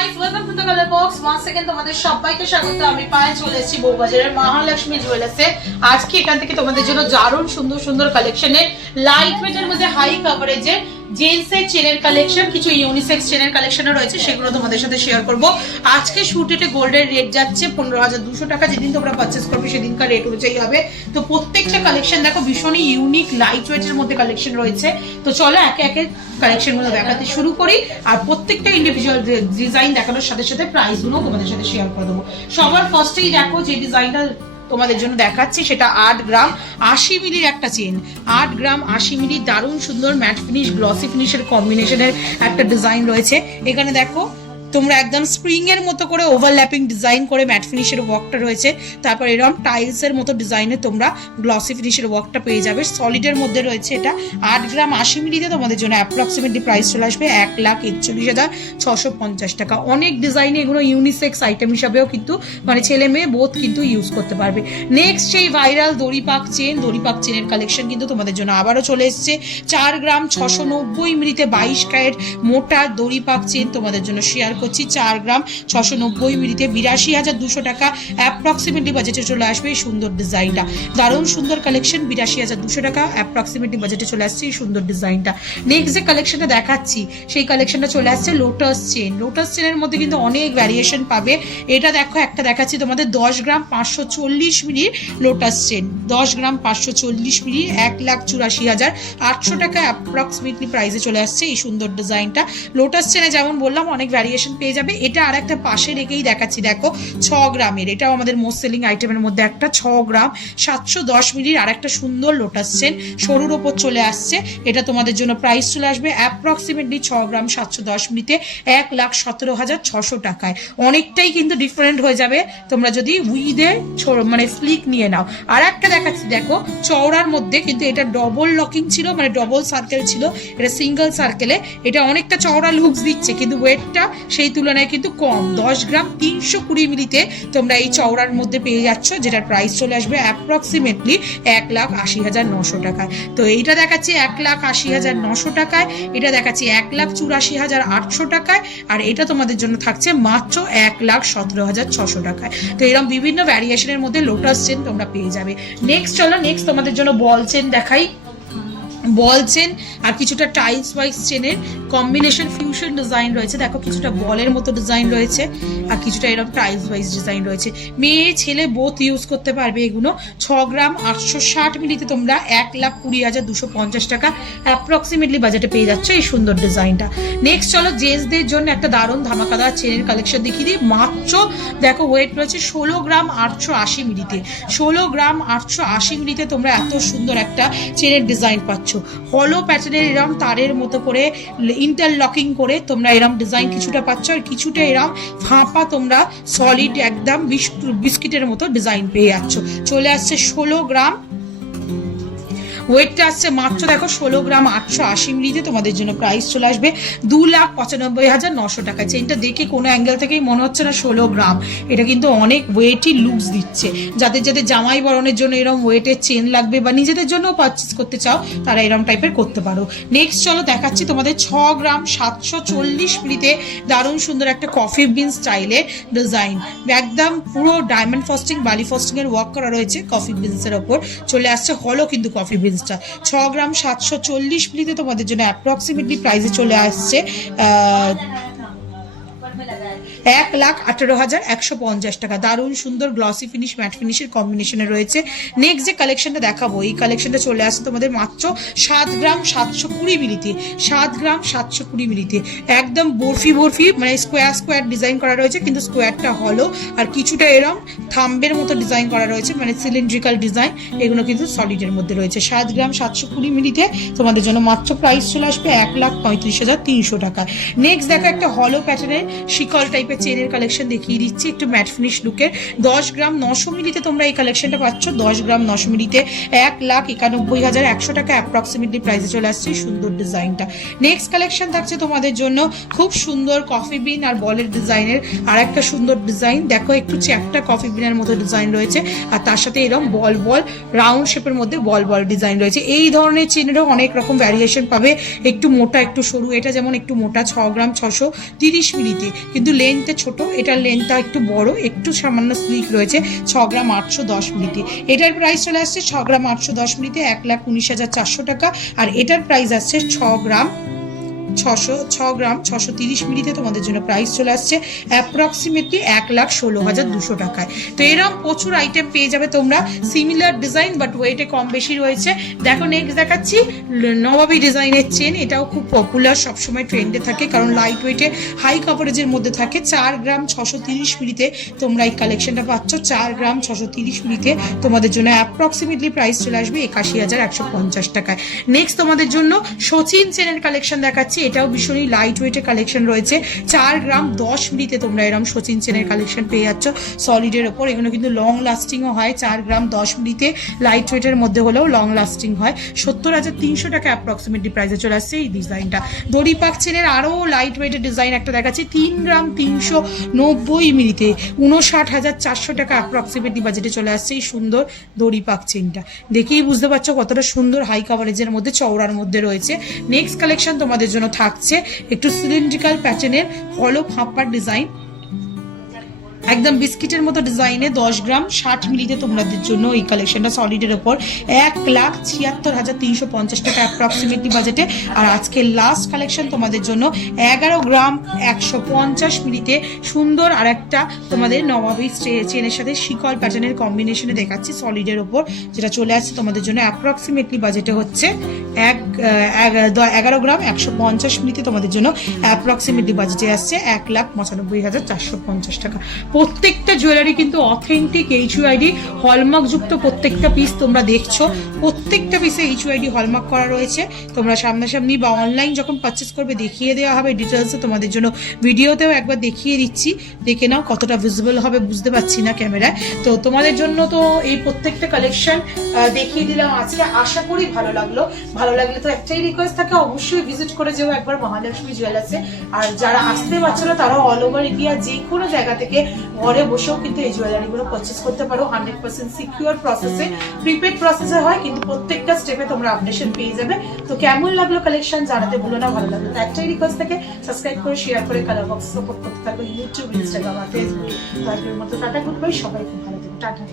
guys, welcome to the color box. Once again তোমাদের সবাইকে স্বাগত। আমি পায়ে চলে এসেছি বউবাজারের মহালক্ষ্মী জুয়েলার্সে। আজকে এখান থেকে তোমাদের জন্য দারুণ সুন্দর সুন্দর কালেকশনের লাইট ওয়েটের মধ্যে হাই কভারেজে জেন্টস এর চেনের কালেকশন, কিছু ইউনিসেক্স চেনের কালেকশনও রয়েছে, সেগুলো তোমাদের সাথে শেয়ার করব। আজকে শুটেটে গোল্ডের রেট যাচ্ছে 15,200 টাকা। যেদিন তোমরা পারচেজ করবে সেদিনকার রেট অনুযায়ী হবে। তো প্রত্যেকটা কালেকশন দেখো ভীষণই ইউনিক লাইট ওয়েটের মধ্যে কালেকশন রয়েছে। তো চলো একে একে কালেকশন গুলো দেখাতে শুরু করি, আর প্রত্যেকটা ইন্ডিভিজুয়াল ডিজাইন দেখানোর সাথে সাথে প্রাইস গুলো তোমাদের সাথে শেয়ার করে দেবো। সবার ফার্স্টেই দেখো যে ডিজাইনটা তোমাদের জন্য দেখাচ্ছি সেটা 8 গ্রাম 80 মিলির একটা চেন। 8 গ্রাম 80 মিলি দারুণ সুন্দর ম্যাট ফিনিশ গ্লসি ফিনিশের কম্বিনেশনের একটা ডিজাইন রয়েছে। এখানে দেখো তোমরা একদম স্প্রিং এর মতো করে ওভারল্যাপিং ডিজাইন করে ম্যাট ফিনিশের ওয়ার্কটা রয়েছে। তারপর এরকম টাইলস এর মতো ডিজাইনে তোমরা গ্লসি ফিনিশের ওয়ার্কটা পেয়ে যাবে। সলিডের মধ্যে রয়েছে এটা। 8 গ্রাম 80 মিলিতে তোমাদের জন্য অ্যাপ্রক্সিমেটলি প্রাইস চলে আসবে 1,41,650 টাকা। অনেক ডিজাইনে এগুলো ইউনিসেক্স আইটেম হিসাবেও কিন্তু মানে ছেলে মেয়ে বোথ কিন্তু ইউজ করতে পারবে। নেক্সট সেই ভাইরাল দড়িপাক চেনের কালেকশন কিন্তু তোমাদের জন্য আবারও চলে এসছে। 4 গ্রাম 690 মিলিতে 22 ক্যারেট মোটা দড়িপাক চেন তোমাদের জন্য শেয়ার করছি। 4 গ্রাম 690 মিলিতে 82,200 টাকা। অ্যাপ্রক্সিমেটলি বাজেটে চলে আসবে এই সুন্দর ডিজাইনটা। দারুণ সুন্দর কালেকশন, 82,200 টাকা অ্যাপ্রক্সিমেটলি বাজেটে চলে আসছে এই সুন্দর ডিজাইনটা। নেক্সট যে কালেকশনটা দেখাচ্ছি সেই কালেকশনটা চলে আসছে লোটাস চেনের মধ্যে কিন্তু অনেক ভ্যারিয়েশন পাবে। এটা দেখো একটা দেখাচ্ছি তোমাদের 10 গ্রাম 540 মিলির লোটাস চেন। 10 গ্রাম 540 মিলি 1,84,800 টাকা অ্যাপ্রক্সিমেটলি প্রাইসে চলে আসছে এই সুন্দর ডিজাইনটা। লোটাস চেনে যেমন বললাম অনেক ভ্যারিয়েশন পেয়ে যাবে। এটা আর একটা পাশে রেখেই দেখাচ্ছি দেখো 6 গ্রামের, এটাও আমাদের মোস্ট সেলিং আইটেমের মধ্যে একটা। 6 গ্রাম 710 মিলির আর একটা সুন্দর লোটাস চেন সরুর ওপর চলে আসছে। এটা তোমাদের জন্য প্রাইস চলে আসবে অ্যাপ্রক্সিমেটলি 6 গ্রাম 710 মিলিতে 1,17,600 টাকায়। অনেকটাই কিন্তু ডিফারেন্ট হয়ে যাবে তোমরা যদি উইদে মানে ফ্লিক নিয়ে নাও। আর একটা দেখাচ্ছি দেখো চওড়ার মধ্যে, কিন্তু এটা ডবল লকিং ছিল, মানে ডবল সার্কেল ছিল, এটা সিঙ্গেল সার্কেলে। এটা অনেকটা চওড়া লুকস দিচ্ছে কিন্তু ওয়েটটা সেই তুলনায় কিন্তু কম। 10 গ্রাম 320 মিলিতে তোমরা এই চওড়ার মধ্যে পেয়ে যাচ্ছ, যেটার প্রাইস চলে আসবে অ্যাপ্রক্সিমেটলি 1,80,900 টাকায়। তো এইটা দেখাচ্ছি 1,80,900 টাকায়, এটা দেখাচ্ছি 1,84,800 টাকায়, আর এটা তোমাদের জন্য থাকছে মাত্র 1,17,600 টাকায়। তো এরকম বিভিন্ন ভ্যারিয়েশনের মধ্যে লোটাস চেন তোমরা পেয়ে যাবে। নেক্সট চলো নেক্সট তোমাদের জন্য বল চেন দেখাই। বল চেন আর কিছুটা টাইলস ওয়াইজ চেনের কম্বিনেশন ফিউশন ডিজাইন রয়েছে। দেখো কিছুটা বলের মতো ডিজাইন রয়েছে আর কিছুটা এরকম টাইলস ওয়াইজ ডিজাইন রয়েছে। মেয়ে ছেলে বোথ ইউজ করতে পারবে এগুলো। 6 গ্রাম 860 মিলিতে তোমরা 1,20,250 টাকা অ্যাপ্রক্সিমেটলি বাজেটে পেয়ে যাচ্ছ এই সুন্দর ডিজাইনটা। নেক্সট চলো জেন্টসদের জন্য একটা দারুণ ধামাকাদার চেনের কালেকশন দেখিয়ে দিই। মাত্র দেখো ওয়েট রয়েছে 16 গ্রাম 880 মিলিতে। 16 গ্রাম 880 মিলিতে তোমরা এত সুন্দর একটা চেনের ডিজাইন পাচ্ছ। হলো প্যাটার্নের এরম তারের মতো করে ইন্টারলকিং করে তোমরা এরম ডিজাইন কিছুটা পাচ্ছ, আর কিছুটা এরম ফাঁপা তোমরা সলিড একদম বিস্কিটের মতো ডিজাইন পেয়ে যাচ্ছ। চলে আসছে 16 গ্রাম, ওয়েটটা আসছে মাত্র দেখো 16 গ্রাম 880 মিলিতে তোমাদের জন্য প্রাইস চলে আসবে 2,95,900 টাকা। চেনটা দেখে কোনো অ্যাঙ্গেল থেকেই মনে হচ্ছে না 16 গ্রাম, এটা কিন্তু অনেক ওয়েটই লুকস দিচ্ছে। যাদের যাদের জামাই বরণের জন্য এরকম ওয়েটের চেন লাগবে বা নিজেদের জন্য পারচেস করতে চাও তারা এরকম টাইপের করতে পারো। নেক্সট চলো দেখাচ্ছি তোমাদের 6 গ্রাম 740 মিলিতে দারুণ সুন্দর একটা কফি বিন স্টাইলের ডিজাইন। একদম পুরো ডায়মন্ড ফস্টিং বালি ফস্টিং এর ওয়ার্ক করা রয়েছে কফি বিনসের ওপর। চলে আসছে হলো কিন্তু কফি বিনস। 6 গ্রাম 740 মিলিতে তোমাদের জন্য অ্যাপ্রক্সিমেটলি প্রাইসে চলে আসছে 1,18,150 টাকা। দারুণ সুন্দর গ্লসি ফিনিশ ম্যাট ফিনিশের কম্বিনেশনে রয়েছে। নেক্সট যে কালেকশনটা দেখাবো এই কালেকশনটা চলে আসছে তোমাদের মাত্র 7 গ্রাম 720 মিলিতে। 7 গ্রাম 720 মিলিতে একদম বরফি মানে স্কোয়ার ডিজাইন করা রয়েছে, কিন্তু স্কোয়ারটা হলো আর কিছুটা এরম থাম্বের মতো ডিজাইন করা রয়েছে, মানে সিলিন্ড্রিক্যাল ডিজাইন। এগুলো কিন্তু সলিডের মধ্যে রয়েছে। 7 গ্রাম 720 মিলিতে তোমাদের জন্য মাত্র প্রাইস চলে আসবে 1,35,300 টাকা। নেক্সট দেখো একটা হলো প্যাটার্নের শিকল টাইপের চেনের কালেকশন দেখিয়ে দিচ্ছি একটু ম্যাট ফিনিশ লুকের। 10 গ্রাম 900 মিলিতে তোমরা এই কালেকশনটা পাচ্ছ। 10 গ্রাম 900 মিলিতে 1,91,100 টাকা অ্যাপ্রক্সিমেটলি প্রাইসে চলে আসছে সুন্দর ডিজাইনটা। নেক্সট কালেকশন থাকছে তোমাদের জন্য খুব সুন্দর কফি বিন আর বলের ডিজাইনের আর একটা সুন্দর ডিজাইন। দেখো একটু চ্যাপটা কফি বিনের মতো ডিজাইন রয়েছে, আর তার সাথে এরকম বল রাউন্ড শেপের মধ্যে বল ডিজাইন রয়েছে। এই ধরনের চেনেরও অনেক রকম ভ্যারিয়েশন পাবে, একটু মোটা একটু সরু। এটা যেমন একটু মোটা 6 গ্রাম 630 মিলিতে। কিন্তু লেন্থে ছোট, এটার লেন্থটা একটু বড়, একটু সামান্য স্লিক রয়েছে। 6 গ্রাম 810 মিলিতে এটার প্রাইস চলে আসছে 6 গ্রাম 810 মিলিতে 1,19,400 টাকা। আর এটার প্রাইস আসছে 6 গ্রাম 630 মিলিতে তোমাদের জন্য প্রাইস চলে আসছে অ্যাপ্রক্সিমেটলি 1,16,200 টাকায়। তো এরকম প্রচুর আইটেম পেয়ে যাবে তোমরা, সিমিলার ডিজাইন বাট ওয়েটে কম বেশি রয়েছে। দেখো নেক্সট দেখাচ্ছি নবাবী ডিজাইনের চেন, এটাও খুব পপুলার, সবসময় ট্রেন্ডে থাকে কারণ লাইট ওয়েটে হাই কাভারেজের মধ্যে থাকে। 4 গ্রাম 630 মিলিতে তোমরা এই কালেকশনটা পাচ্ছ। 4 গ্রাম 630 মিলিতে তোমাদের জন্য অ্যাপ্রক্সিমেটলি প্রাইস চলে আসবে 81,150 টাকায়। নেক্সট তোমাদের জন্য সচিন চেনের কালেকশন দেখাচ্ছি, এটাও ভীষণই লাইট ওয়েটের কালেকশন রয়েছে। 4 গ্রাম 10 মিলিতে তোমরা এরকম সচিন চেনের কালেকশন পেয়ে যাচ্ছ সলিডের ওপর। এগুলো কিন্তু লং লাস্টিংও হয়, 4 গ্রাম 10 মিলিতে লাইট ওয়েটের মধ্যে হলেও লং লাস্টিং হয়। 70,300 টাকা অ্যাপ্রক্সিমেটলি প্রাইসে চলে আসছে এই ডিজাইনটা। দড়ি পাক চেনের আরও লাইট ওয়েটের ডিজাইন একটা দেখাচ্ছি, 3 গ্রাম 390 মিলিতে 59,400 টাকা অ্যাপ্রক্সিমেটলি বাজেটে চলে আসছে এই সুন্দর দড়ি পাক চেনটা। দেখেই বুঝতে পারছো কতটা সুন্দর হাই কাভারেজের মধ্যে, চওড়ার মধ্যে রয়েছে। নেক্সট কালেকশন তোমাদের জন্য থাকছে একটু সিলিন্ড্রিক্যাল প্যাটার্নের হলো ফাঁপার ডিজাইন, একদম বিস্কিটের মতো ডিজাইনে 10 গ্রাম 60 মিলিতে তোমাদের জন্য এই কালেকশনটা সলিডের ওপর 1,76,350 টাকা অ্যাপ্রক্সিমেটলি বাজেটে। আর আজকে লাস্ট কালেকশন তোমাদের জন্য 11 গ্রাম 150 মিলিতে সুন্দর আর একটা তোমাদের নবাবী চেনের সাথে শিকল প্যাটার্নের কম্বিনেশনে দেখাচ্ছি সলিডের ওপর, যেটা চলে আসছে তোমাদের জন্য অ্যাপ্রক্সিমেটলি বাজেটে হচ্ছে 11 গ্রাম 150 মিলিতে তোমাদের জন্য অ্যাপ্রক্সিমেটলি বাজেটে আসছে 1,95,450 টাকা। প্রত্যেকটা জুয়েলারি কিন্তু অথেন্টিক HUID হলমার্ক যুক্ত, প্রত্যেকটা পিস তোমরা দেখছো প্রত্যেকটা পিসে HUID হলমার্ক করা রয়েছে। তোমরা সামনাসামনি বা অনলাইন যখন পারচেস করবে দেখিয়ে দেওয়া হবে ডিটেলসে, তোমাদের জন্য ভিডিওতেও একবার দেখিয়ে দিচ্ছি, দেখে নাও কতটা ভিজিবল হবে বুঝতে পারছি না ক্যামেরায়। তো তোমাদের জন্য তো এই প্রত্যেকটা কালেকশন দেখিয়ে দিলাম আজকে, আশা করি ভালো লাগলো। ভালো লাগলে তো একটাই রিকোয়েস্ট থাকে, অবশ্যই ভিজিট করে যেও একবার মহালক্ষ্মী জুয়েলার্সে। আর যারা আসতে পারছো না তারাও অল ওভার ইন্ডিয়া যে কোনো জায়গা থেকে ঘরে বসেও কিন্তু এই জুয়েলারিগুলো পারচেস করতে পারো 100% সিকিউর প্রসেসে, প্রিপেড প্রসেসে হয়, কিন্তু প্রত্যেকটা স্টেপে তোমরা আপডেশন পেয়ে যাবে। তো কেমন লাগলো কালেকশন জানাতে ভুলো না, ভালো লাগলো একটাই রিকোয়েস্ট থাকে সাবস্ক্রাইব করে শেয়ার করে কালার বক্স সাপোর্ট করতে থাকো, ইউটিউব ইনস্টাগ্রাম আর ফেসবুক। তো আজকের মতো টাটা, গুড বাই, সবাই খুব ভালো থেকো, টাটা।